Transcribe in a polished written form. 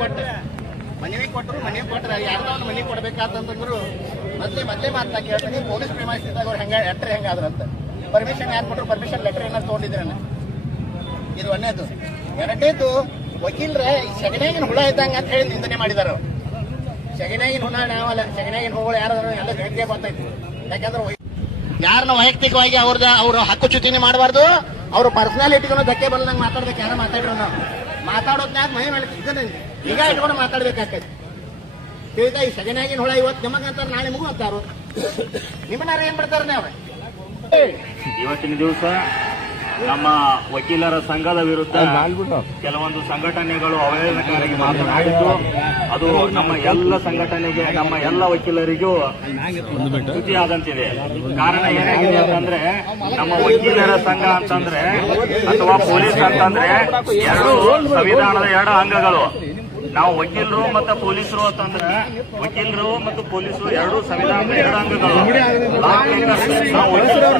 ಕೊಟ್ಟರು ಮನವಿ ಕೊಟ್ಟರೆ ಯಾರ್ದೋ ಒಂದು ಮನವಿ ಕೊಡ್ಬೇಕಾತಂತಂದ್ರು ಮೊದಲೇ ಮಾತನ್ನ ಕೇಳ್ತೀನಿ. ಪೊಲೀಸ್ ಪ್ರಿಮೈಸಿದಾಗ ಅವ್ರು ಎಂಟ್ರಿ ಹೆಂಗಾದ್ರಂತ ಪರ್ಮಿಷನ್ ಯಾರು ಕೊಟ್ಟರು, ಪರ್ಮಿಷನ್ ಲೆಟರ್ ಏನಾದ್ರು ತೊಗೊಂಡಿದ್ರನ್ನ. ಇದು ಒಂದೇದು. ಎರಡನೇದು, ವಕೀಲರ ಸೆಗಣಿಯಾಗಿನ ಹುಳ ಇದ್ದಂಗ ಅಂತ ಹೇಳಿ ನಿಂದನೆ ಮಾಡಿದಾರ. ಸೆಗಣಿಯಾಗಿನ ಹುಳ ನಾವಲ್ಲ, ಸೆಗಣಿಯಾಗಿನ ಹುಗಳು ಯಾರಾದ್ರೂ ಎಲ್ಲ ಜಗತ್ತಿಗೆ ಗೊತ್ತೈತಿ. ಯಾಕಂದ್ರೆ ಯಾರನ್ನ ವೈಯಕ್ತಿಕವಾಗಿ ಅವ್ರ ಹಕ್ಕುಚ್ಯುತಿನಿ ಮಾಡಬಾರ್ದು, ಅವ್ರ ಪರ್ಸನಾಲಿಟಿಗೂ ಧಕ್ಕೆ ಬಲ್ಲದಂಗೆ ಮಾತಾಡ್ಬೇಕು. ಯಾರು ಮಾತಾಡಿರೋ ನಾವು ಮಾತಾಡೋದ್ನಾಗ ಮೈ ಮೇಲೆ ಇದನ್ನ ಈಗ ಇಟ್ಕೊಂಡು ಮಾತಾಡ್ಬೇಕಾಗ್ತೈತಿ. ತಿಳಿತಾ? ಈ ಸೆಗಣಿಯಾಗಿನ ಹುಳ ಇವತ್ತು ನಿಮಗಂತಾರ, ನಾಳೆ ಮಗು ಅಂತಾರು. ನಿಮ್ಮನಾರ ಏನ್ ಮಾಡ್ತಾರ ನಾವು? ಇವತ್ತಿನ ದಿವಸ ನಮ್ಮ ವಕೀಲರ ಸಂಘದ ವಿರುದ್ಧ ಕೆಲವೊಂದು ಸಂಘಟನೆಗಳು ಅವಹೇಳನಕಾರಿಗೆ ಮಾತನಾಡಿದ್ದು, ಅದು ನಮ್ಮ ಎಲ್ಲ ಸಂಘಟನೆಗೆ, ನಮ್ಮ ಎಲ್ಲ ವಕೀಲರಿಗೂ ಚ್ಯುತಿಯಾದಂತಿದೆ. ಕಾರಣ ಏನಾಗಿದೆ ಅಂತಂದ್ರೆ, ನಮ್ಮ ವಕೀಲರ ಸಂಘ ಅಂತಂದ್ರೆ ಅಥವಾ ಪೊಲೀಸ್ ಅಂತಂದ್ರೆ ಎರಡು ಸಂವಿಧಾನದ ಎರಡು ಅಂಗಗಳು. ನಾವು ವಕೀಲರು ಮತ್ತು ಪೊಲೀಸರು ಅಂತಂದ್ರೆ, ವಕೀಲರು ಮತ್ತು ಪೊಲೀಸರು ಎರಡು ಸಂವಿಧಾನದ ಎರಡು ಅಂಗಗಳು. ನಾವು ವಕೀಲರು